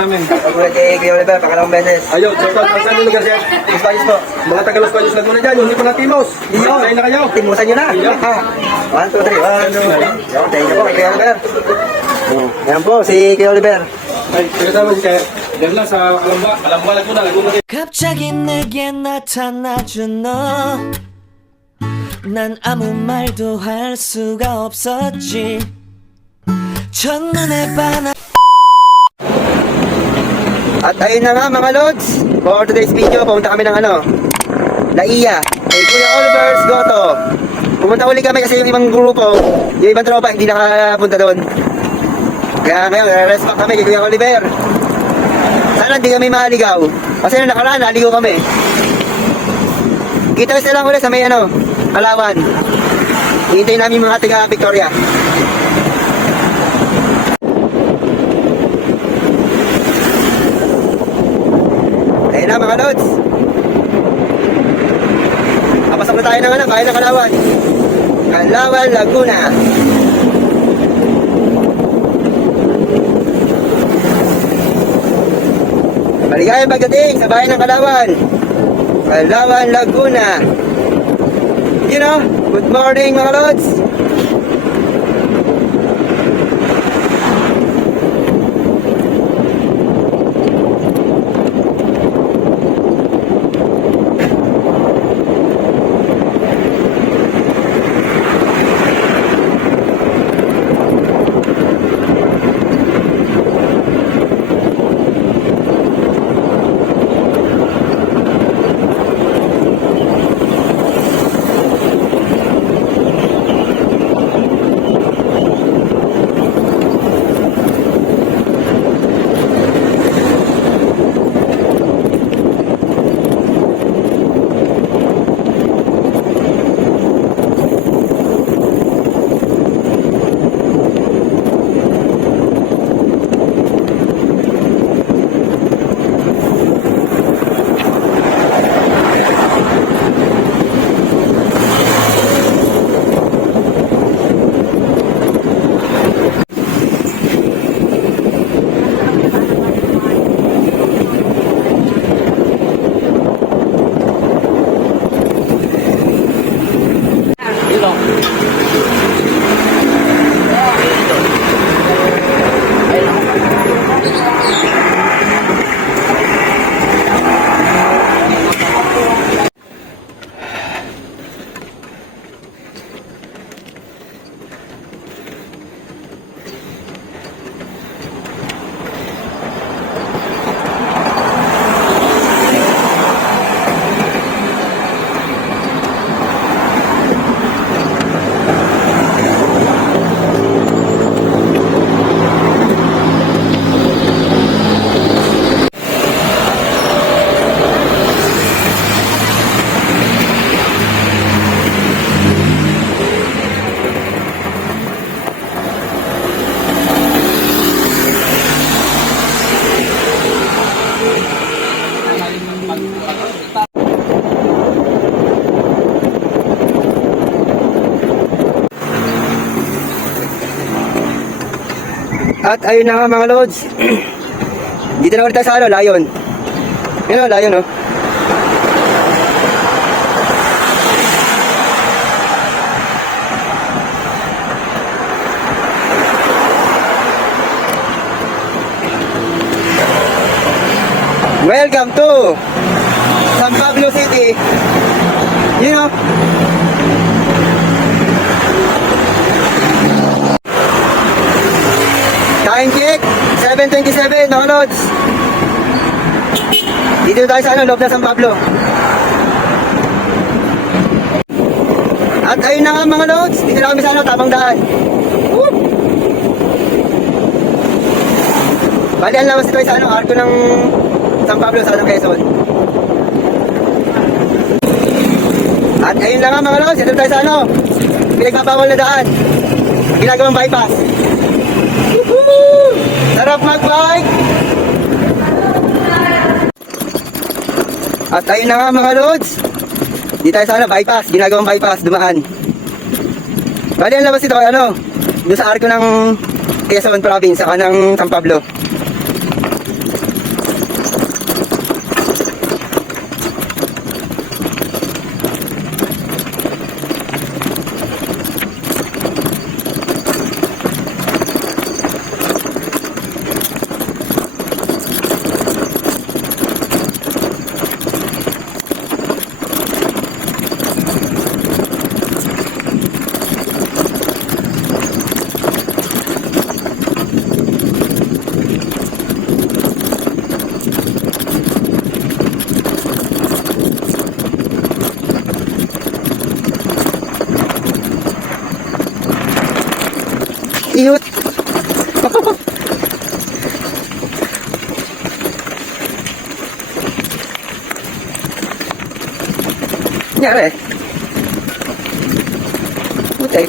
Namin. Pagkulat kay Kuya Oliver, pakalawang beses. Ayun, so saan yung lugar siya? Los Baños po. Mga taga Los Baños, mo na dyan, yung hindi pa na Timos. Iyo. Kain na kayo. Timusan nyo na. Iyo. 1, 2, 3. 1, 2, 3. Yo, thank you po kay Kuya Oliver. Yan po, si Kuya Oliver. Ay, kasama si Kaya. Diyan lang sa Kalamba, Laguna. 갑자기 내게 나타나준 너 난 아무 말도 할 수가 없었지 첫눈에 반한 At ayun na nga mga Lods, for today's video, pumunta kami ng Laia, kay Kuya Oliver's Goto. Pumunta uli kami kasi yung ibang grupo, yung ibang tropa hindi nakapunta doon. Kaya ngayon, rest back kami kay Kuya Oliver. Sana hindi kami mahaligaw. Kasi nung nakaraan, naligaw kami. Kita sila lang ulit sa may Palawan. Hintayin namin mga taga Victoria. Ayun na mga Lods. Papasok na tayo ng bahay ng Kalawan. Kalawan, Laguna. Maligayang pagdating sa bahay ng Kalawan. Kalawan, Laguna. Good morning mga Lods. At ayun na nga mga Lods. Dito na ulit tayo sa Lion. Yun Lion Welcome to San Pablo City. Time check, 7:27 mga Lods. Dito tayo sa loob ng San Pablo. At ayun na nga mga Lods, dito na kami sa tamang daan. Woo! Bali ang lawas ito sa arko ng San Pablo sa Quezon. At ayun na nga mga Lods, dito tayo sa pinagbabawal na daan. Ginagawang bypass. Woohoo! Sarap mag-bike! At ayun na nga mga Lods, di tayo sa bypass, ginagawang bypass, dumaan. Bali ang labas ito, doon sa arko ng Quezon Province, saka ng San Pablo. Nangyari. Putek.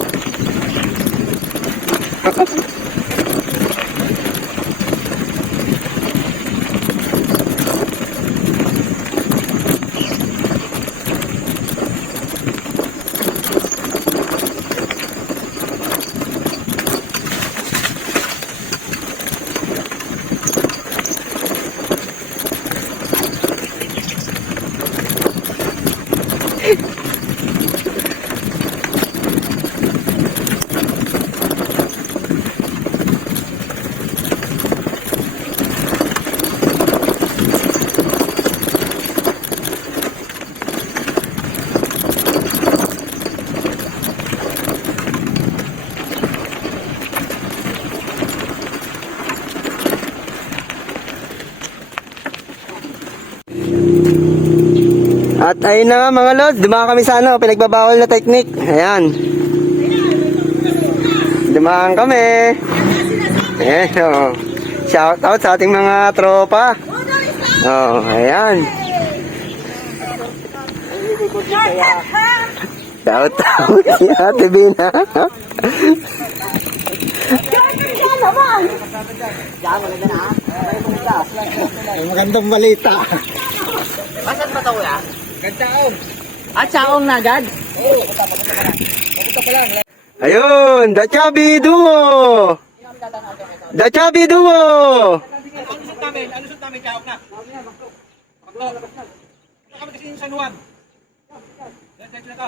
At ayun na nga mga lods, dumaan kami sa ano, pinagbabawal na technique. Ayan. Dumaan kami. Ayan, oh. Shout out sa ating mga tropa. Oh, ayan. Shout out si Ate Bina. Magandang balita. Basan ba ito kuya? Gantsaong. Ah, tsaong na agad? Ayun, The Chubby Duo. The Chubby Duo. Alusot namin, tiyawag na. Pagto. Kami kasi yung San Juan. Diretso na to.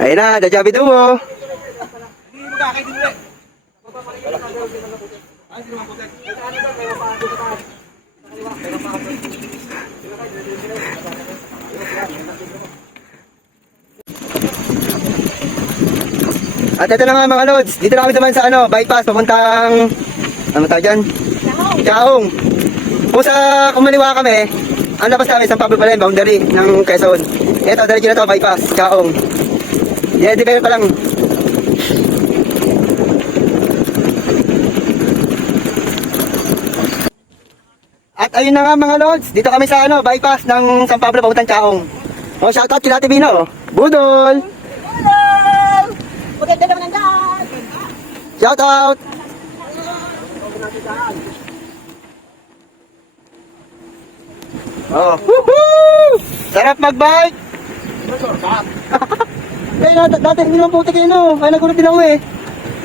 Ayun na, The Chubby Duo. Hindi mo kakay din ulit. Ay, hindi naman putek. At ito na nga mga lods, dito na kami naman sa ano, bypass, papuntang, ano tawag dyan? Chaong. Kung sa kumaliwa kami, ang labas namin sa Pablo pala yung boundary ng Quezon. Ito, diretso na to, bypass, Chaong. Yeah, di pa lang. At ayun na nga mga lods, dito kami sa ano, bypass ng San Pablo papuntang Chaong. Oh, shoutout kila Ate Bino. Budol! Maganda naman ang daan. Shoutout! Oh, woohoo! Sarap mag-bike! Eh, dati hindi lang putik yun, no? Ay, nagulat din ako eh.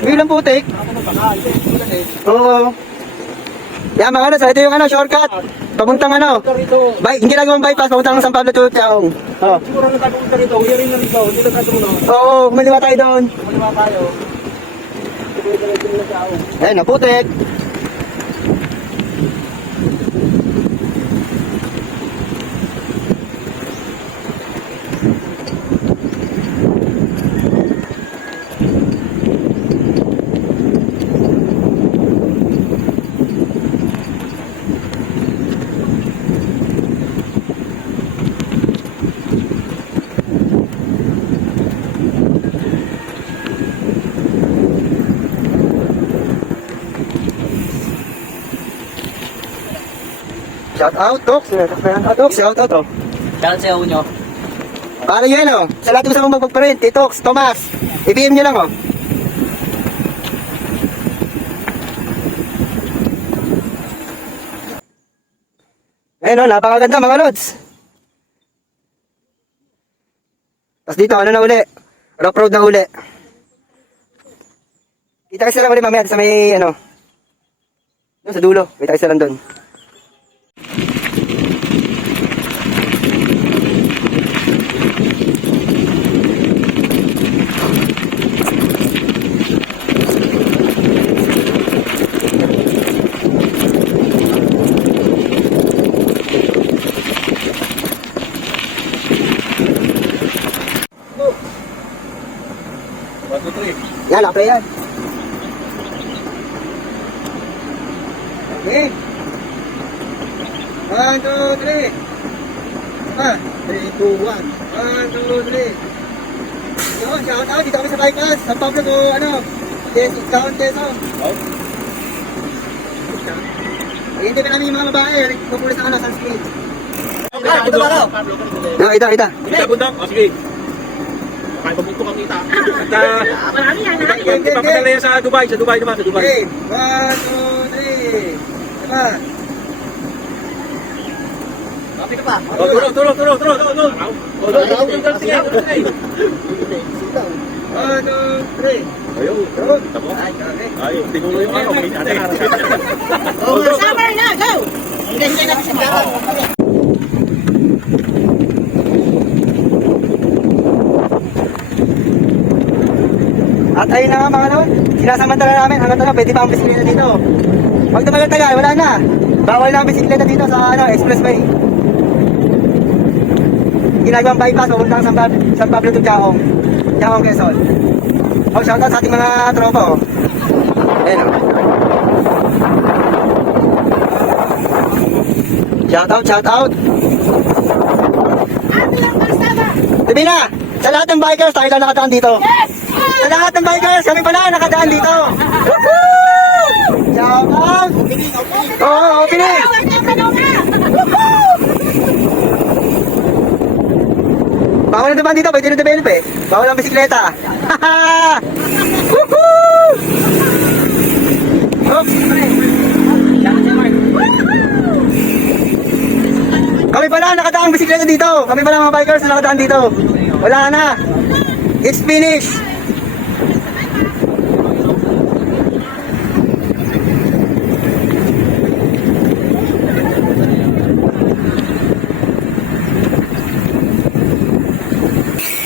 Hindi lang putik. Oo. Yan mga alas, ito yung ano, shortcut. Papuntang ano, hindi ginagawang bypass, papuntang San Pablo to Chaong. Oh. Siguro na tapunta rito, hearing na rito, dito ka tumunod. Oo, kumaliwa tayo doon. Maliwa tayo. Ayun, naputik. Shout out, Tox. Shout out, oh. Shout sa unyo. Para yun, oh. Sa lahat gusto mong magpagprint, Tox, Tomas. I-PM nyo lang, oh. Ayun, oh, napakaganda mga lods. Tapos dito, ano na uli? Rock road na uli. Kita kasi lang uli mamaya sa may, ano, doon sa dulo. Kita kasi lang doon. Yan, apply yan. Okay. 1, 2, 3. 3, 2, 1. 1, 2, 3. Yun, shout out. Dito kami sa bypass. San Pablo ko, ano, Quezon, Quezon. Hindi pa namin yung mga babae. Pupulis ng ano, sunscreen. Ito ba daw? Kita. Kita bundok? O sige. Baka ibabunto kang kita. Marami yan, marami. Ipapadala yan sa Dubai naman, sa Dubai. Okay, 1, 2, 3. Diba? Kapit ka pa. Tulog. Tulog. One, two, three. Ayaw. Tulog. Tabo. Ay, grabe. Ayaw, tingulo yung ano. Summer na, go! Hindi na kasi meron. At ayun na nga mga lord, sinasamantala namin hanggang na pwede pa ang bisikleta dito. Pag tumagal-tagal, wala na. Bawal na ang bisikleta dito sa ano, expressway. Ginagawang bypass, papuntang San Pablo to Chahong, Quezon. Oh, shoutout sa ating mga tropa, oh. Ayun, oh. Shoutout. Sabi na, sa lahat ng bikers, tayo lang nakadaan dito. Yes! Sa lahat ng bikers, kami pala nakadaan dito. Woohoo! Shoutout! Oo, opening! Bawal na naman dito, pwede na develop eh. Bawal ang bisikleta. Woohoo! Oops! Kami pala nakadaang bisikleta dito. Kami pala mga bikers na nakadaan dito. Wala na. It's finished.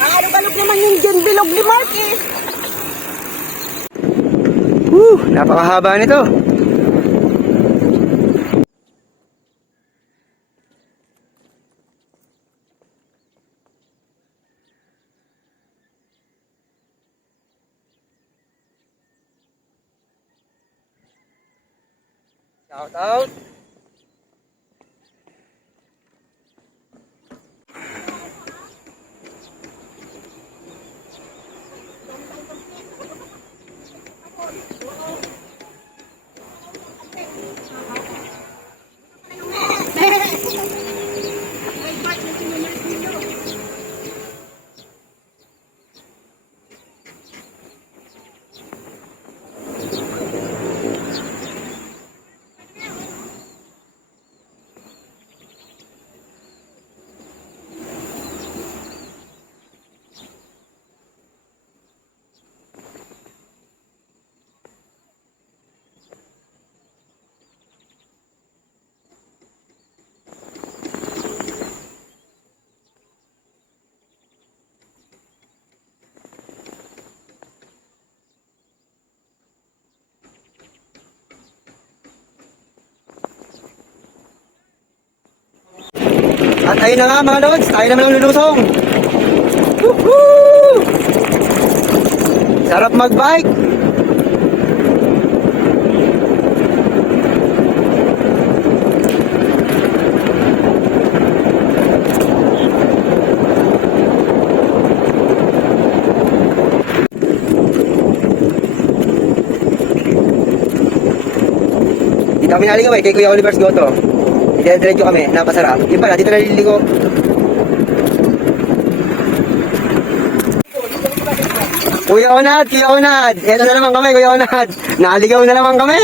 Ang alog-alog naman yung Gen Bilog ni Mark eh. Napakahaba nito. Shout out. At ayun na nga mga lods, tayo naman ang lulusong. Woohoo! Sarap magbike. Dito kami naligaw kay Kuya Oliver's Goto. Diretso kami, napasarap. Yun pala, dito naliligo. Kuya Onad! Ito na naman kami, Kuya Onad. Naligaw na naman kami.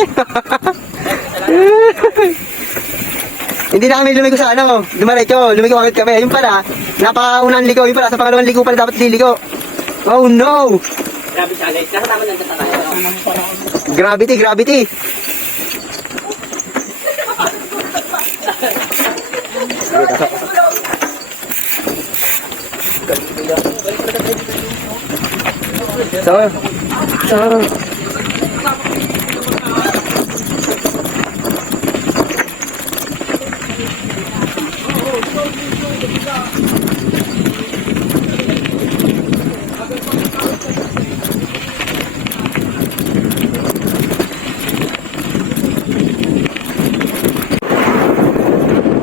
Hindi na kami lumigo sa ano, dumaretso, lumigo agad kami. Yun pala, napaunang ligo. Yun pala, sa pangalawang ligo pala dapat liligo. Oh no! Grabe siya guys. Lahat naman nandiyan sa tayo. Gravity. So,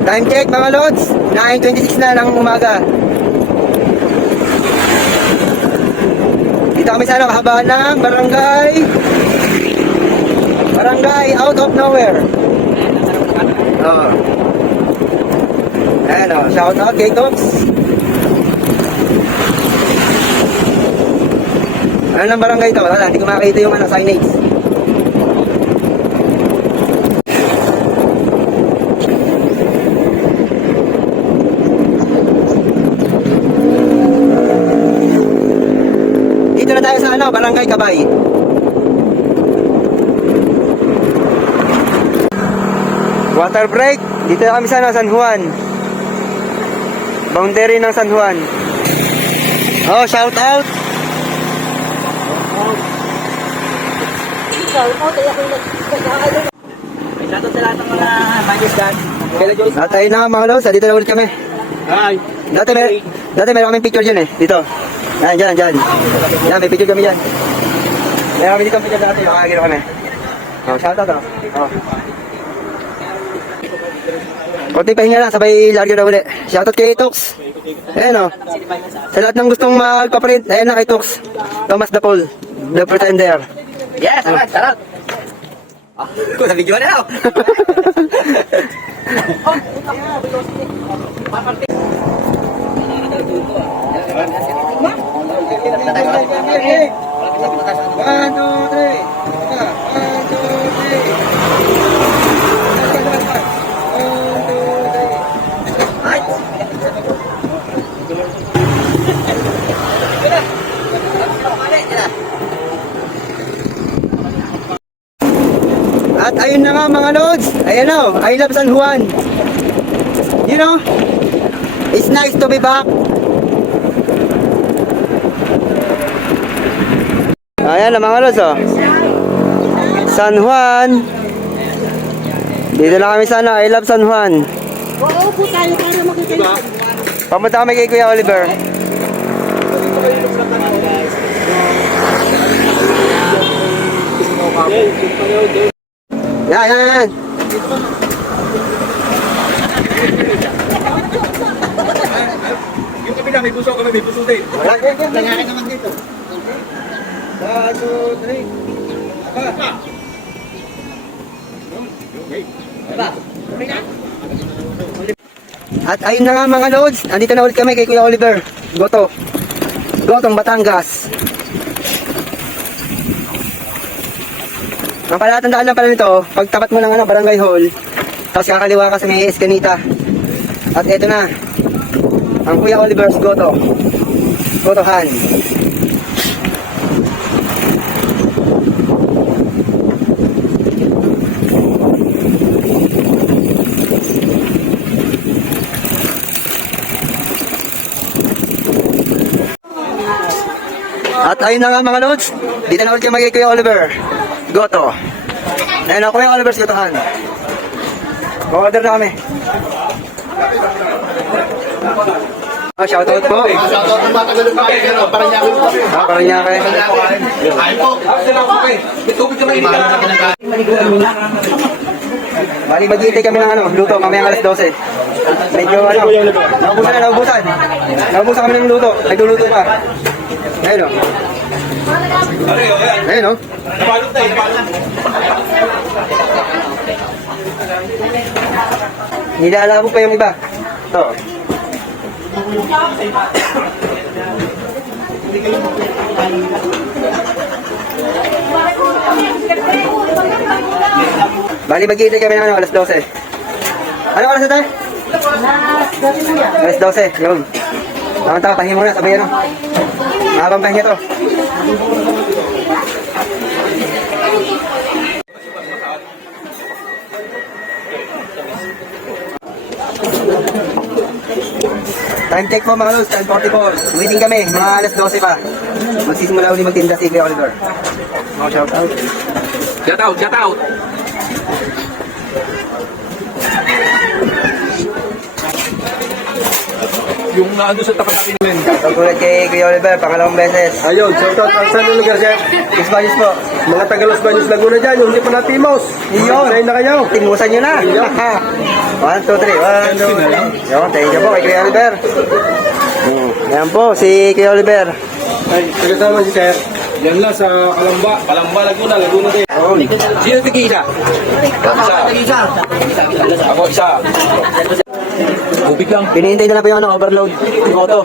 time check mga lods, 9:26 na ng umaga. Dito kami sa ano, kahabaan ng barangay out of nowhere. Oo. Ayan o, shout out kay Tops. Ano ng barangay ito? Wala, hindi ko makita yung signage. Dito na tayo sa Barangay Kabay. Water break. Dito na kami sa San Juan. Boundary ng San Juan. Oh, shout out. May shoutout sa lahat ng mga managers dyan. Kaya Joyce. At ayun na nga mga lods, dito na ulit kami. Hi. Dati meron kaming picture dyan eh, dito. Yan, dyan. Yan, may picture kami dyan. Meron kami dito picture dati, makakagiro kami. Oh, shout out oh. Konting pahinga lang, sabay largo na uli. Shout out kay Tox. Ayan o. Sa lahat ng gustong magpaprint, ayan na kay Tox. Thomas Dapol, the pretender. Yes, alright, sarap. Sa video na ako. One, two, three. At ayun na nga mga lods. Ayan o, I love San Juan. You know, it's nice to be back. Ayan na mga lods oh. San Juan. Dito na kami sana, I love San Juan. Oo po tayo para makita yung Pamunta kami kay Kuya Oliver. Yan. Yung kabila, may puso kami, may puso din. Nangyari naman dito. 1, 2, 3. At ayun na nga mga lods, andito na ulit kami kay Kuya Oliver. Gotong Batangas. Ang palatandaan lang pala nito, pagtapat mo ng barangay hall, tapos kakaliwa ka sa may Escanita. At eto na, ang Kuya Oliver's Gotohan. At ayun na nga mga lods, dito na ulit kayo magiging Kuya Oliver Goto. Ayun na Kuya Oliver's Gotohan. Order na kami. Shoutout po. Shoutout ng mga Tagalog pero Paranaque po. Paranaque. Ay po. May tubig ka may Bali maghihintay kami ng luto, mamaya alas 12. Medyo naubusan kami ng luto, nagluluto pa. Ayun o. Ayun o. Nabalot na eh, nabalot. Nilalabog pa yung iba. Ito. Bali maghihintay kami ng alas 12. Anong oras na tayo? Alas 12, yun. Pahingi muna, sabay mahabang pahinga to. Time check po mga lods, 10:44. Waiting kami, mga alas 12 pa. Magsisimula uli magtinda si Kuya Oliver. Mga shout out. Shout out. Yung naano sa tapat natin. Pagkulat kay Kuya Oliver, pangalawang beses. Ayun, shoutout sa lugar sir. Isbayos po. Mga taga Los Baños Laguna dyan, yung hindi pa natimos. Iyon. Tayo na kayo. Timusan nyo na. 1, 2, 3. 1, 2, 3. Yun, thank you po kay Kuya Oliver. Ayan po, si Kuya Oliver. Ay, taga si sir. Yan lang sa Kalamba. Kalamba, Laguna din. Sino tig-isa? Isa. Ako isa. Ubig lang. Pinihintay na lang po yung ano, overload. Goto.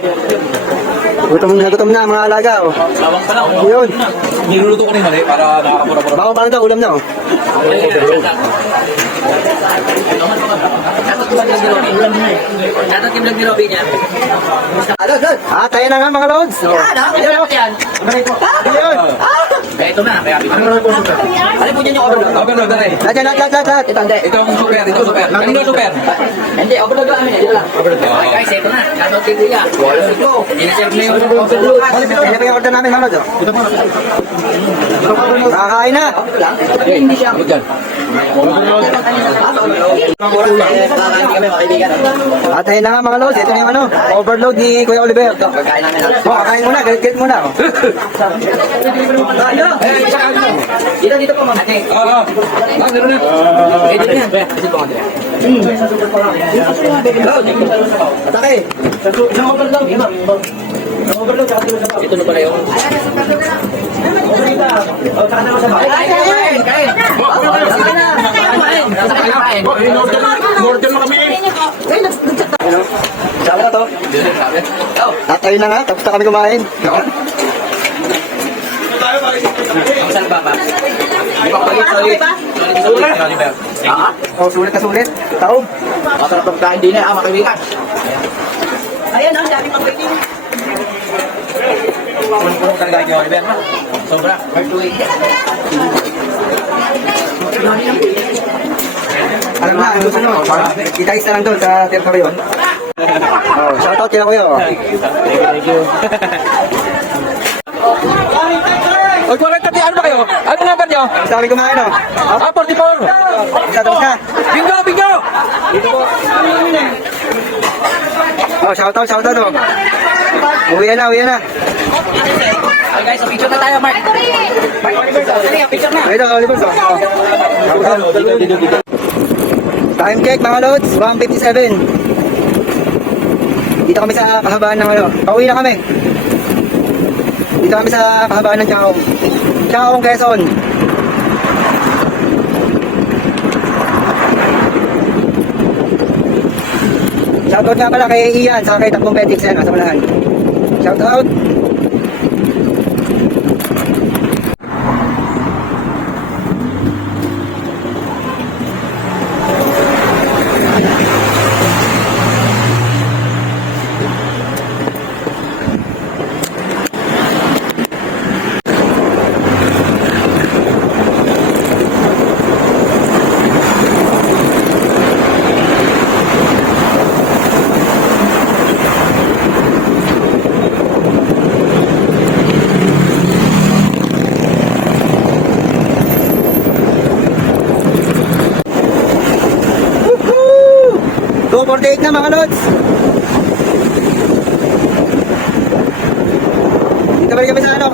Gutom na mga alaga, oh. Sawang pa lang. Yun. Niluluto ko rin mali para nakakapura-pura. Baka parang daw, ulam na, oh. Shoutout yung vlog ni Robby niya. Ah, tayo na nga mga lods. Oh. Yan, yan. Yun. Kaya ito na, kaya ano po dyan yung overload? Overload na rin. Lahat. Ito, hindi. Ito ang super. Ito super. Kanino super? Hindi, overload lang amin. Ito lang. Okay, guys, ito na. Shoutout kay Kuya. Iniserve na yung overload. Ano pa yung order namin mga lods, oh. Nakakain na. Hindi siya. Ano dyan? At ayun na nga mga lods, ito na yung ano, overload ni Kuya Oliver. Pagkain namin lang. Oh, kakain muna, galit muna. Oh. Dito po mga kate. Meron na. Dito na yan. Dito po mga Atake. Ito na pala yung... Kain! Order na kami. Sabi na to. At ayun na nga, tapos na kami kumain. Ang salba ba? Oh, sulit na sulit. Taob. Masarap ang kain din eh, mga kaibigan. Ayan ang dami pang baking. Punong talaga yung Oliver. Sobra. Alam na, gusto nyo. Kita-isa lang doon sa territory yun. Oh, shoutout kila Kuya. Oh. O, 40, ano ba kayo? Ano number nyo? Sa kami kumain, oh. 44. Isa tapos na. Bingo! Oh, shoutout, oh. Uwi na. Okay guys, so picture na tayo, Mark. Mark, picture na. Ito, Oliver, oh. Time check mga lods, 1:57. Dito kami sa kahabaan ng ano. Pauwi na kami. Dito kami sa kahabaan ng Chaong, Quezon. Shoutout nga pala kay Ian sa kay Takbong Petix yan, sa malahan. Shoutout. Go for take na mga lods. Dito balik kami sa ano.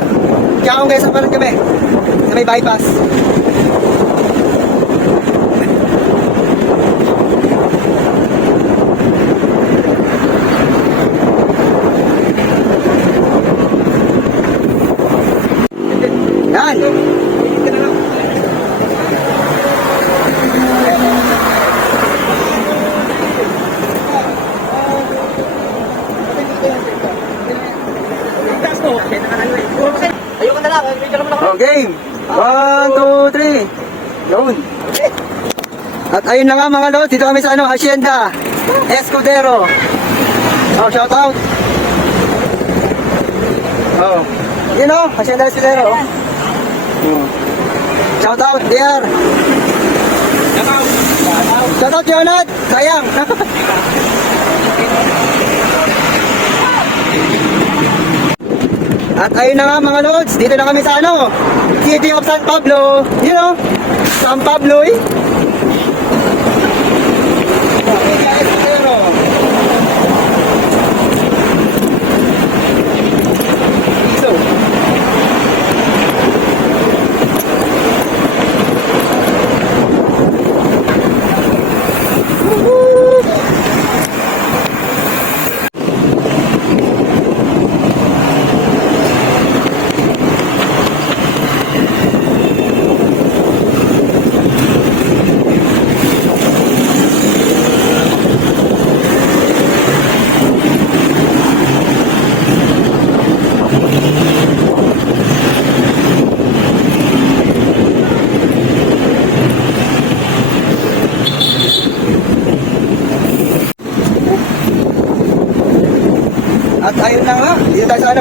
Chaong Quezon pa rin kami. Sa may bypass. Yan. Ayoko na lang, picture mo na. Oh, game. 1, 2, 3. Yun. At ayun na nga mga lods, dito kami sa ano, Hacienda Escudero. Oh, shout out. Oh. Yun oh, Hacienda Escudero. Oh. Shout out there. Shout out Jonat. Sayang. At ayun na nga mga lods, dito na kami sa ano, City of San Pablo. You know, San Pablo eh.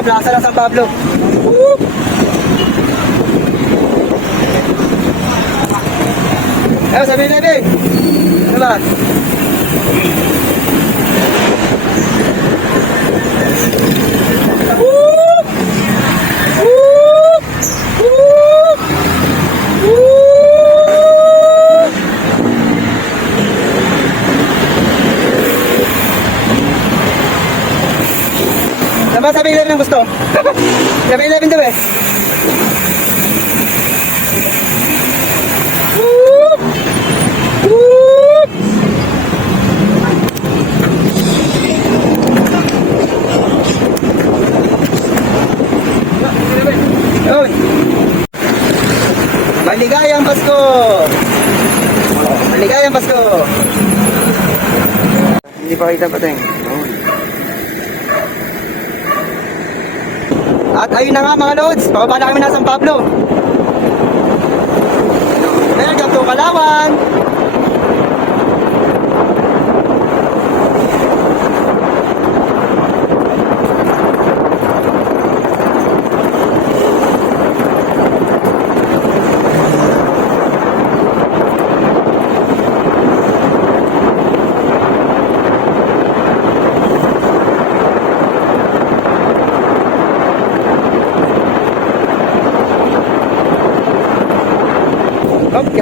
Plaza ng San Pablo. Ayun, sabi nila, ano ba? Diba sabi 11 ang gusto? Sabi 11 daw eh. Yun. Maligayang Pasko! Maligayang Pasko! Hindi pa kita pateng. At ayun na nga mga lods, pababa na kami na San Pablo. Welcome to Palawan! Okay.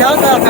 Shout out.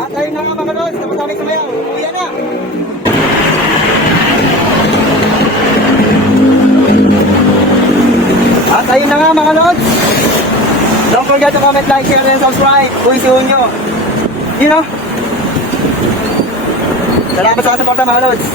At ayun na nga mga lods, tapos kami sumayaw. Uwi na! At ayun na nga mga lods. Don't forget to comment, like, share, and subscribe. Uy, si Unyo. You know? Salamat sa suporta mga lods.